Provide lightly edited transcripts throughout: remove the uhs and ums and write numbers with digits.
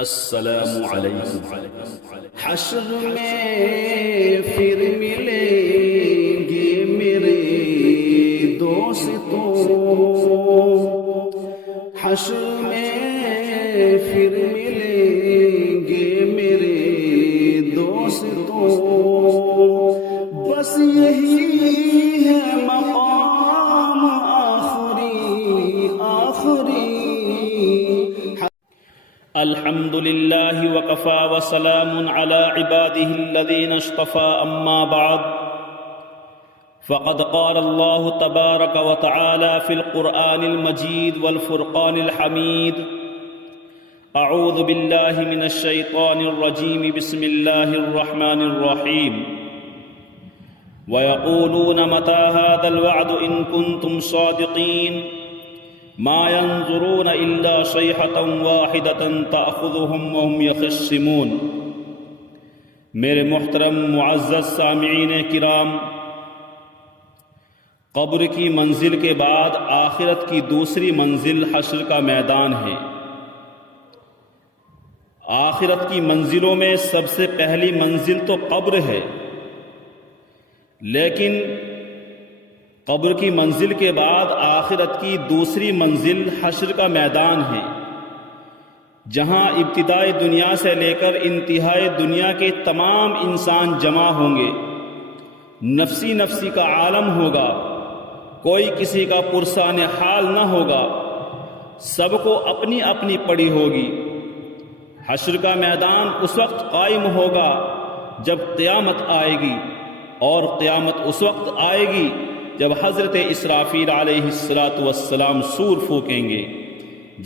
السلام علیکم۔ حشر میں پھر ملیں گے میرے دوستوں، حشر میں پھر ملیں گے میرے دوستوں، بس یہی ہے مقام آخری۔ الحمد للہ وکفى وسلام على عباده الذين اصطفى اما بعد، فقد قال الله تبارك وتعالى في القرآن المجيد والفرقان الحميد: اعوذ باللہ من الشیطان الرجیم، بسم اللہ الرحمن الرحیم۔ وَيَقُولُونَ مَتَى هَذَا الْوَعْدُ إِن كُنتُمْ صَادِقِينَ مَا يَنظُرُونَ إِلَّا صَيْحَةً وَاحِدَةً تَأْخُذُهُمْ وَهُمْ يَخِصِّمُونَ۔ میرے محترم معزز سامعین کرام، قبر کی منزل کے بعد آخرت کی دوسری منزل حشر کا میدان ہے۔ آخرت کی منزلوں میں سب سے پہلی منزل تو قبر ہے، لیکن قبر کی منزل کے بعد آخرت کی دوسری منزل حشر کا میدان ہے، جہاں ابتدائی دنیا سے لے کر انتہائی دنیا کے تمام انسان جمع ہوں گے۔ نفسی نفسی کا عالم ہوگا، کوئی کسی کا پرسان حال نہ ہوگا، سب کو اپنی اپنی پڑی ہوگی۔ حشر کا میدان اس وقت قائم ہوگا جب قیامت آئے گی، اور قیامت اس وقت آئے گی جب حضرت اسرافیل علیہ السلام سور پھونکیں گے،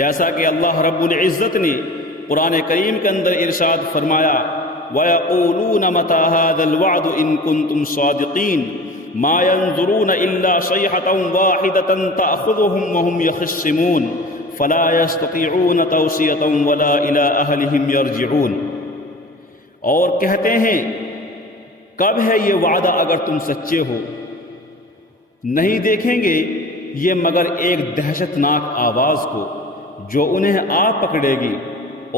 جیسا کہ اللہ رب العزت نے قرآن کریم کے اندر ارشاد فرمایا: وَيَقُولُونَ مَتَى هَذَا الْوَعْدُ إِن كُنتُمْ صَادِقِينَ مَا يَنظُرُونَ إِلَّا صَيْحَةً وَاحِدَةً تَأْخُذُهُمْ وَهُمْ يَخِصِّمُونَ فَلَا يَسْتَطِيعُونَ تَوْصِيَةً وَلَا إِلَىٰ أَهْلِهِمْ يَرْجِعُونَ۔ اور کہتے ہیں کب ہے یہ وعدہ اگر تم سچے ہو؟ نہیں دیکھیں گے یہ مگر ایک دہشت ناک آواز کو جو انہیں آ پکڑے گی،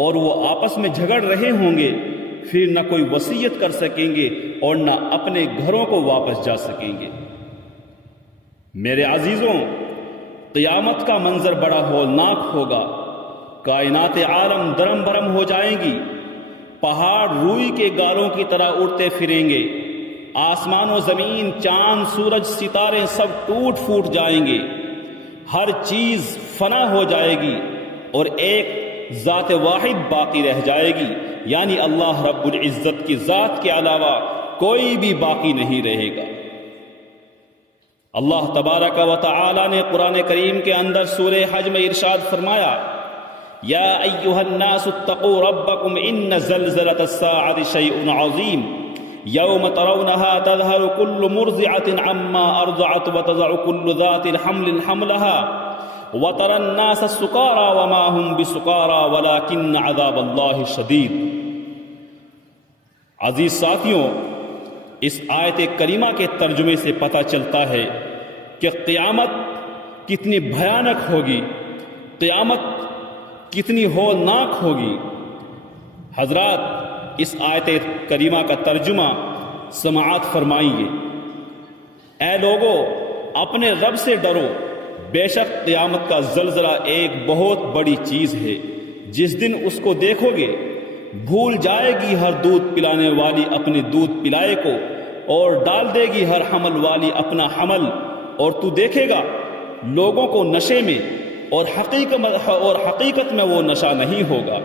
اور وہ آپس میں جھگڑ رہے ہوں گے، پھر نہ کوئی وصیت کر سکیں گے اور نہ اپنے گھروں کو واپس جا سکیں گے۔ میرے عزیزوں، قیامت کا منظر بڑا ہولناک ہوگا۔ کائنات عالم درم برم ہو جائیں گی، پہاڑ روئی کے گالوں کی طرح اڑتے پھریں گے، آسمان و زمین، چاند، سورج، ستارے سب ٹوٹ پھوٹ جائیں گے، ہر چیز فنا ہو جائے گی، اور ایک ذات واحد باقی رہ جائے گی، یعنی اللہ رب العزت کی ذات کے علاوہ کوئی بھی باقی نہیں رہے گا۔ اللہ تبارک و تعالی نے قرآن کریم کے اندر سورہ حج میں ارشاد فرمایا: یا ایھا الناس اتقوا ربکم ان زلزلۃ الساعۃ شیء عظیم یوم ترونها تذہل کل مرضعۃ عما ارضعت وتضع کل ذات حمل حملها وترى الناس سکارى وما هم بسکارى ولكن عذاب اللہ شدید۔ عزیز ساتھیوں، اس آیت کریمہ کے ترجمے سے پتہ چلتا ہے کہ قیامت کتنی بھیانک ہوگی، قیامت کتنی ہولناک ہوگی۔ حضرات، اس آیت کریمہ کا ترجمہ سماعت فرمائیے: اے لوگو، اپنے رب سے ڈرو، بے شک قیامت کا زلزلہ ایک بہت بڑی چیز ہے۔ جس دن اس کو دیکھو گے، بھول جائے گی ہر دودھ پلانے والی اپنے دودھ پلائے کو، اور ڈال دے گی ہر حمل والی اپنا حمل، اور تو دیکھے گا لوگوں کو نشے میں، اور حقیقت میں وہ نشہ نہیں ہوگا،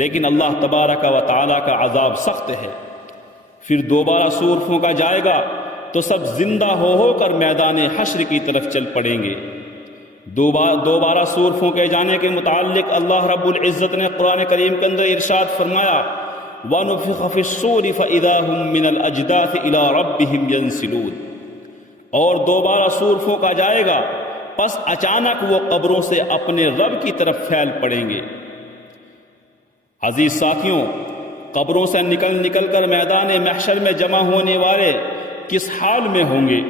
لیکن اللہ تبارک و تعالیٰ کا عذاب سخت ہے۔ پھر دوبارہ سور پھونکا جائے گا تو سب زندہ ہو کر میدان حشر کی طرف چل پڑیں گے۔ دوبارہ سور پھونکے جانے کے متعلق اللہ رب العزت نے قرآن کریم کے اندر ارشاد فرمایا: وَنُفِخَ فِي الصُّورِ فَإِذَا هُم مِّنَ الْأَجْدَاثِ إِلَىٰ رَبِّهِمْ يَنسِلُونَ۔ اور دوبارہ سور پھونکا جائے گا، پس اچانک وہ قبروں سے اپنے رب کی طرف پھیل پڑیں گے۔ عزیز ساتھیوں، قبروں سے نکل کر میدان محشر میں جمع ہونے والے کس حال میں ہوں گے؟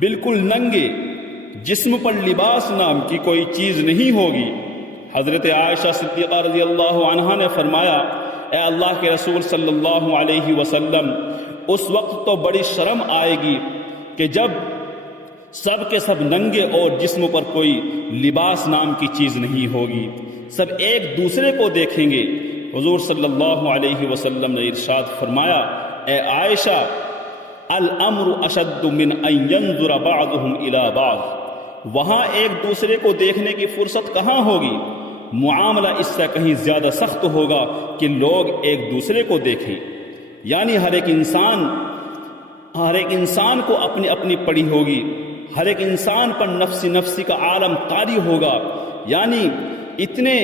بالکل ننگے، جسم پر لباس نام کی کوئی چیز نہیں ہوگی، حضرت عائشہ صدیقہ رضی اللہ عنہا نے فرمایا، اے اللہ کے رسول صلی اللہ علیہ وسلم، اس وقت تو بڑی شرم آئے گی کہ جب سب کے سب ننگے اور جسم پر کوئی لباس نام کی چیز نہیں ہوگی، سب ایک دوسرے کو دیکھیں گے۔ حضور صلی اللہ علیہ وسلم نے ارشاد فرمایا، اے عائشہ، الامر اشد من ان ينظر بعضهم الى بعض، وہاں ایک دوسرے کو دیکھنے کی فرصت کہاں ہوگی، معاملہ اس سے کہیں زیادہ سخت ہوگا کہ لوگ ایک دوسرے کو دیکھیں۔ یعنی ہر ایک انسان کو اپنی اپنی پڑی ہوگی، ہر ایک انسان پر نفسی کا عالم طاری ہوگا، یعنی اتنے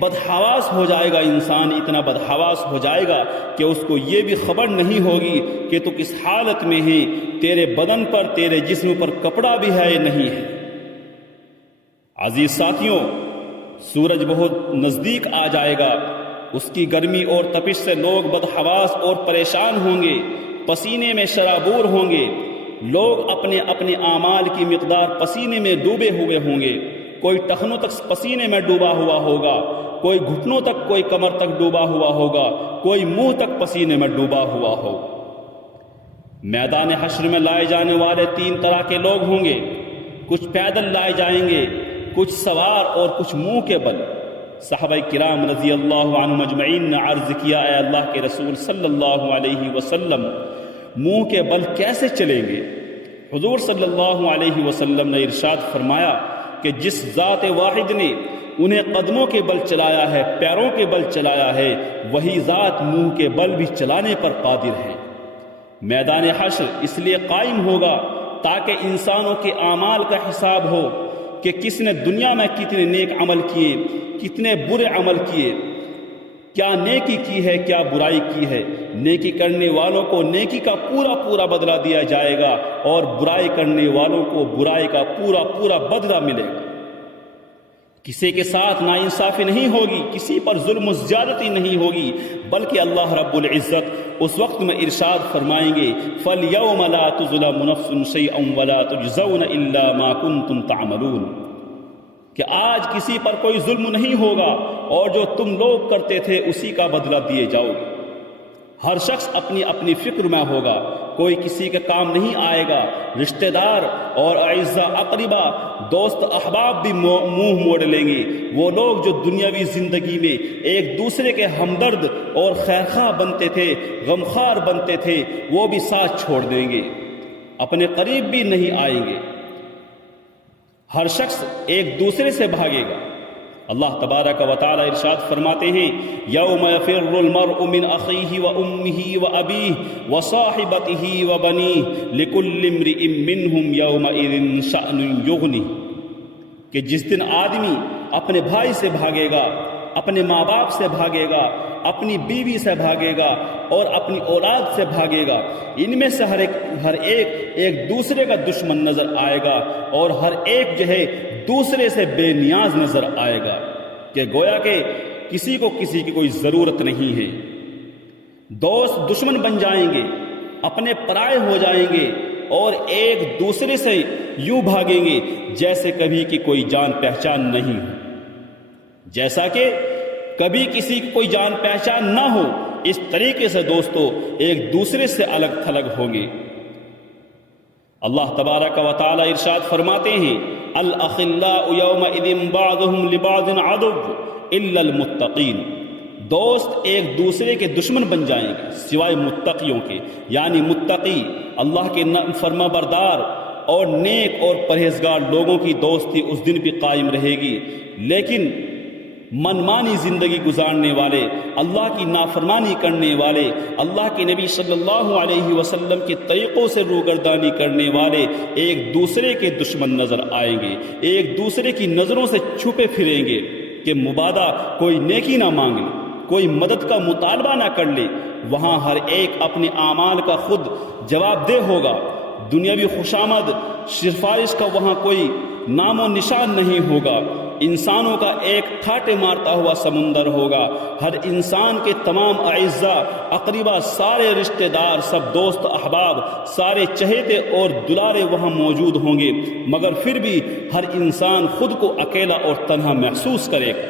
بدحواس ہو جائے گا انسان، اتنا بدحواس ہو جائے گا کہ اس کو یہ بھی خبر نہیں ہوگی کہ تو کس حالت میں ہے، تیرے بدن پر، تیرے جسم پر کپڑا بھی ہے یا نہیں ہے۔ عزیز ساتھیوں، سورج بہت نزدیک آ جائے گا، اس کی گرمی اور تپش سے لوگ بدحواس اور پریشان ہوں گے، پسینے میں شرابور ہوں گے، لوگ اپنے اپنے اعمال کی مقدار پسینے میں ڈوبے ہوئے ہوں گے، کوئی ٹخنوں تک پسینے میں ڈوبا ہوا ہوگا، کوئی گھٹنوں تک، کوئی کمر تک ڈوبا ہوا ہوگا، کوئی منہ تک پسینے میں ڈوبا ہوا ہو۔ میدان حشر میں لائے جانے والے 3 طرح کے لوگ ہوں گے، کچھ پیدل لائے جائیں گے، کچھ سوار اور کچھ منہ کے بل۔ صحابہ کرام رضی اللہ عنہم اجمعین نے عرض کیا، اے اللہ کے رسول صلی اللہ علیہ وسلم، منہ کے بل کیسے چلیں گے؟ حضور صلی اللہ علیہ وسلم نے ارشاد فرمایا کہ جس ذات واحد نے انہیں قدموں کے بل چلایا ہے، پیروں کے بل چلایا ہے، وہی ذات منہ کے بل بھی چلانے پر قادر ہے۔ میدان حشر اس لیے قائم ہوگا تاکہ انسانوں کے اعمال کا حساب ہو کہ کس نے دنیا میں کتنے نیک عمل کیے، کتنے برے عمل کیے، کیا نیکی کی ہے، کیا برائی کی ہے۔ نیکی کرنے والوں کو نیکی کا پورا بدلہ دیا جائے گا، اور برائی کرنے والوں کو برائی کا پورا بدلہ ملے گا۔ کسی کے ساتھ ناانصافی نہیں ہوگی، کسی پر ظلم و زیادتی نہیں ہوگی، بلکہ اللہ رب العزت اس وقت میں ارشاد فرمائیں گے، فَالْيَوْمَ لَا تُظْلَمُ نَفْسٌ شَيْئًا وَلَا تُجْزَوْنَ إِلَّا مَا كُنْتُمْ تَعْمَلُونَ، کہ آج کسی پر کوئی ظلم نہیں ہوگا، اور جو تم لوگ کرتے تھے اسی کا بدلہ دیے جاؤ گے۔ ہر شخص اپنی اپنی فکر میں ہوگا، کوئی کسی کے کام نہیں آئے گا۔ رشتہ دار اور اعزاء اقربا، دوست احباب بھی منہ موڑ لیں گے۔ وہ لوگ جو دنیاوی زندگی میں ایک دوسرے کے ہمدرد اور خیرخواہ بنتے تھے، غمخوار بنتے تھے، وہ بھی ساتھ چھوڑ دیں گے، اپنے قریب بھی نہیں آئیں گے۔ ہر شخص ایک دوسرے سے بھاگے گا۔ اللہ تبارک و تعالی ارشاد فرماتے ہیں، یوم یفر المرء من اخیہ و امہ و ابیہ و صاحبتہ و بنیہ لکل امرئ منہم یومئذ شأن یغنیہ، کہ جس دن آدمی اپنے بھائی سے بھاگے گا، اپنے ماں باپ سے بھاگے گا، اپنی بیوی سے بھاگے گا اور اپنی اولاد سے بھاگے گا، ان میں سے ہر ایک دوسرے کا دشمن نظر آئے گا، اور ہر ایک جو ہے دوسرے سے بے نیاز نظر آئے گا، کہ گویا کہ کسی کو کسی کی کوئی ضرورت نہیں ہے۔ دوست دشمن بن جائیں گے، اپنے پرائے ہو جائیں گے، اور ایک دوسرے سے یوں بھاگیں گے جیسے کبھی کی کوئی جان پہچان نہیں ہو، جیسا کہ کبھی کسی کی کوئی جان پہچان نہ ہو، اس طریقے سے دوستو ایک دوسرے سے الگ تھلگ ہوں گے۔ اللہ تبارک و تعالی ارشاد فرماتے ہیں، الاخلاء یومئذ بعضهم لبعض عدو الا المتقین، دوست ایک دوسرے کے دشمن بن جائیں گے سوائے متقیوں کے، یعنی متقی اللہ کے فرما بردار اور نیک اور پرہیزگار لوگوں کی دوستی اس دن بھی قائم رہے گی، لیکن منمانی زندگی گزارنے والے، اللہ کی نافرمانی کرنے والے، اللہ کے نبی صلی اللہ علیہ وسلم کے طریقوں سے روگردانی کرنے والے ایک دوسرے کے دشمن نظر آئیں گے، ایک دوسرے کی نظروں سے چھپے پھریں گے، کہ مبادہ کوئی نیکی نہ مانگ لے، کوئی مدد کا مطالبہ نہ کر لے۔ وہاں ہر ایک اپنے اعمال کا خود جواب دہ ہوگا، دنیاوی خوشامد سفارش کا وہاں کوئی نام و نشان نہیں ہوگا، انسانوں کا ایک ٹھاٹے مارتا ہوا سمندر ہوگا۔ ہر انسان کے تمام اعزاء اقربا، سارے رشتہ دار، سب دوست احباب، سارے چہیتے اور دلارے وہاں موجود ہوں گے، مگر پھر بھی ہر انسان خود کو اکیلا اور تنہا محسوس کرے گا۔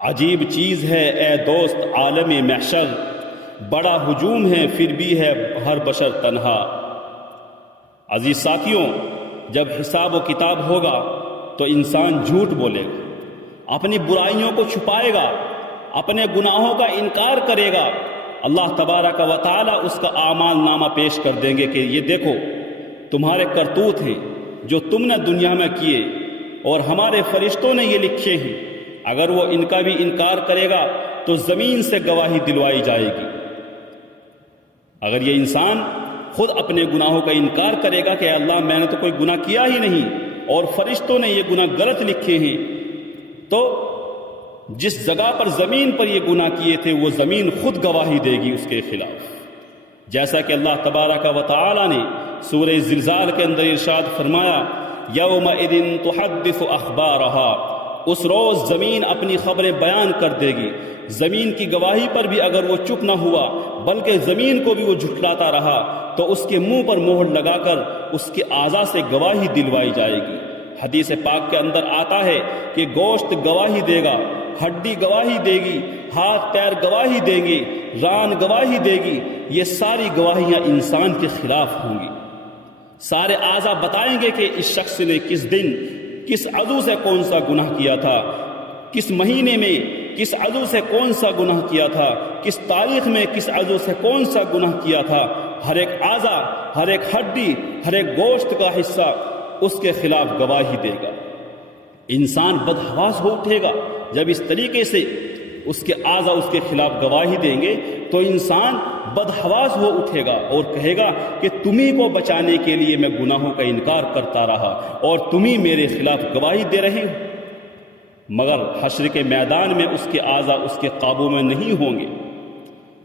عجیب چیز ہے اے دوست عالم محشر، بڑا ہجوم ہے پھر بھی ہے ہر بشر تنہا۔ عزیز ساتھیوں، جب حساب و کتاب ہوگا تو انسان جھوٹ بولے گا، اپنی برائیوں کو چھپائے گا، اپنے گناہوں کا انکار کرے گا۔ اللہ تبارک و تعالی اس کا اعمال نامہ پیش کر دیں گے کہ یہ دیکھو تمہارے کرتوت ہیں جو تم نے دنیا میں کیے، اور ہمارے فرشتوں نے یہ لکھے ہیں۔ اگر وہ ان کا بھی انکار کرے گا تو زمین سے گواہی دلوائی جائے گی۔ اگر یہ انسان خود اپنے گناہوں کا انکار کرے گا کہ اللہ میں نے تو کوئی گناہ کیا ہی نہیں اور فرشتوں نے یہ گناہ غلط لکھے ہیں، تو جس جگہ پر زمین پر یہ گناہ کیے تھے وہ زمین خود گواہی دے گی اس کے خلاف۔ جیسا کہ اللہ تبارک و تعالی نے سورہ زلزال کے اندر ارشاد فرمایا، یومئذ تحدث اخبارہا، اس روز زمین اپنی خبریں بیان کر دے گی۔ زمین کی گواہی پر بھی اگر وہ چپ نہ ہوا بلکہ زمین کو بھی وہ جھٹلاتا رہا تو اس کے منہ پر مہر لگا کر اس کے اعضاء سے گواہی دلوائی جائے گی۔ حدیث پاک کے اندر آتا ہے کہ گوشت گواہی دے گا، ہڈی گواہی دے گی، ہاتھ پیر گواہی دیں گے، ران گواہی دے گی۔ یہ ساری گواہیاں انسان کے خلاف ہوں گی۔ سارے اعضاء بتائیں گے کہ اس شخص نے کس دن کس عضو سے کون سا گناہ کیا تھا، کس مہینے میں کس عضو سے کون سا گناہ کیا تھا، کس تاریخ میں کس عضو سے کون سا گناہ کیا تھا۔ ہر ایک اعضاء، ہر ایک ہڈی، ہر ایک گوشت کا حصہ اس کے خلاف گواہی دے گا۔ انسان بدحواس ہو اٹھے گا جب اس طریقے سے اس کے اعضاء اس کے خلاف گواہی دیں گے، تو انسان بدحواس ہو اٹھے گا اور کہے گا کہ تمہیں کو بچانے کے لیے میں گناہوں کا انکار کرتا رہا اور تمہیں میرے خلاف گواہی دے رہے ہو۔ مگر حشر کے میدان میں اس کے اعضاء اس کے قابو میں نہیں ہوں گے،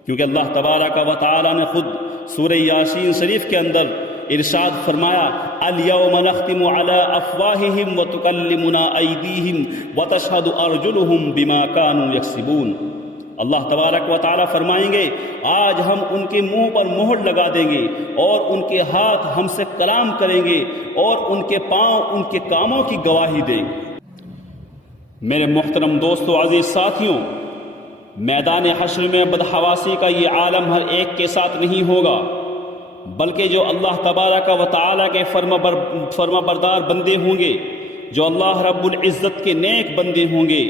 کیونکہ اللہ تبارک و تعالی نے خود سورہ یاسین شریف کے اندر ارشاد فرمایا، الیوم نختم علی افواہہم وتکلمنا ایدیہم وتشہد ارجلہم بما کانوا یکسبون۔ اللہ تبارک و تعالی فرمائیں گے آج ہم ان کے منہ پر مہر لگا دیں گے اور ان کے ہاتھ ہم سے کلام کریں گے اور ان کے پاؤں ان کے کاموں کی گواہی دیں گے۔ میرے محترم دوستو، عزیز ساتھیوں، میدان حشر میں بدحواسی کا یہ عالم ہر ایک کے ساتھ نہیں ہوگا، بلکہ جو اللہ تبارک و تعالی کے فرما بردار بندے ہوں گے، جو اللہ رب العزت کے نیک بندے ہوں گے،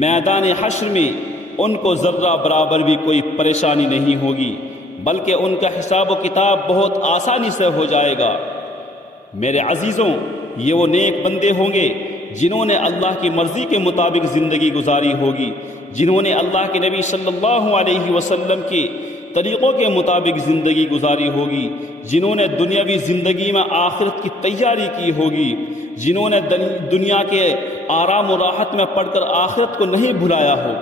میدان حشر میں ان کو ذرہ برابر بھی کوئی پریشانی نہیں ہوگی، بلکہ ان کا حساب و کتاب بہت آسانی سے ہو جائے گا۔ میرے عزیزوں، یہ وہ نیک بندے ہوں گے جنہوں نے اللہ کی مرضی کے مطابق زندگی گزاری ہوگی، جنہوں نے اللہ کے نبی صلی اللہ علیہ وسلم کے طریقوں کے مطابق زندگی گزاری ہوگی، جنہوں نے دنیاوی زندگی میں آخرت کی تیاری کی ہوگی، جنہوں نے دنیا کے آرام و راحت میں پڑھ کر آخرت کو نہیں بھلایا ہو،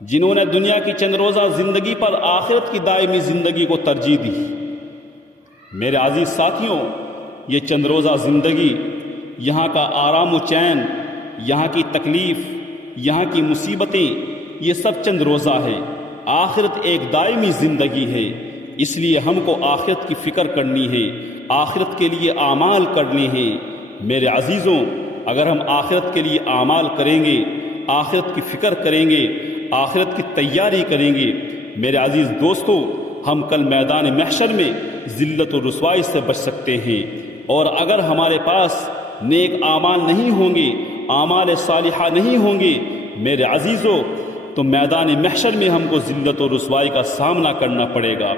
جنہوں نے دنیا کی چند روزہ زندگی پر آخرت کی دائمی زندگی کو ترجیح دی۔ میرے عزیز ساتھیوں، یہ چند روزہ زندگی، یہاں کا آرام و چین، یہاں کی تکلیف، یہاں کی مصیبتیں، یہ سب چند روزہ ہے۔ آخرت ایک دائمی زندگی ہے، اس لیے ہم کو آخرت کی فکر کرنی ہے، آخرت کے لیے اعمال کرنے ہیں۔ میرے عزیزوں، اگر ہم آخرت کے لیے اعمال کریں گے، آخرت کی فکر کریں گے، آخرت کی تیاری کریں گے، میرے عزیز دوستو، ہم کل میدان محشر میں ذلت و رسوائی سے بچ سکتے ہیں۔ اور اگر ہمارے پاس نیک اعمال نہیں ہوں گے، اعمال صالحہ نہیں ہوں گے، میرے عزیزوں، تو میدان محشر میں ہم کو ذلت و رسوائی کا سامنا کرنا پڑے گا۔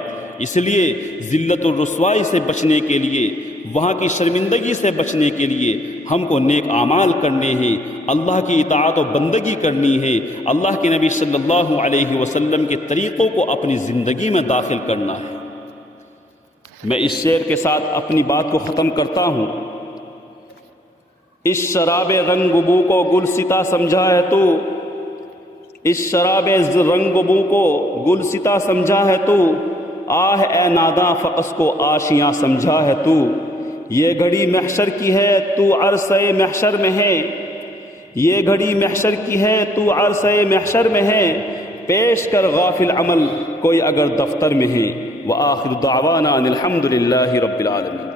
اس لیے ذلت و رسوائی سے بچنے کے لیے، وہاں کی شرمندگی سے بچنے کے لیے ہم کو نیک اعمال کرنے ہیں، اللہ کی اطاعت و بندگی کرنی ہے، اللہ کے نبی صلی اللہ علیہ وسلم کے طریقوں کو اپنی زندگی میں داخل کرنا ہے۔ میں اس شعر کے ساتھ اپنی بات کو ختم کرتا ہوں۔ اس شراب رنگ بو کو گلستہ سمجھا ہے تو، اس شراب رنگ بو کو گلستہ سمجھا ہے تو، آہ اے ناداں فقس کو آشیاں سمجھا ہے تو، یہ گھڑی محشر کی ہے تو عرصہ محشر میں ہے، یہ گھڑی محشر کی ہے تو عرصہ محشر میں ہے، پیش کر غافل عمل کوئی اگر دفتر میں ہے۔ وآخر دعوانا ان الحمد للہ رب العالمین۔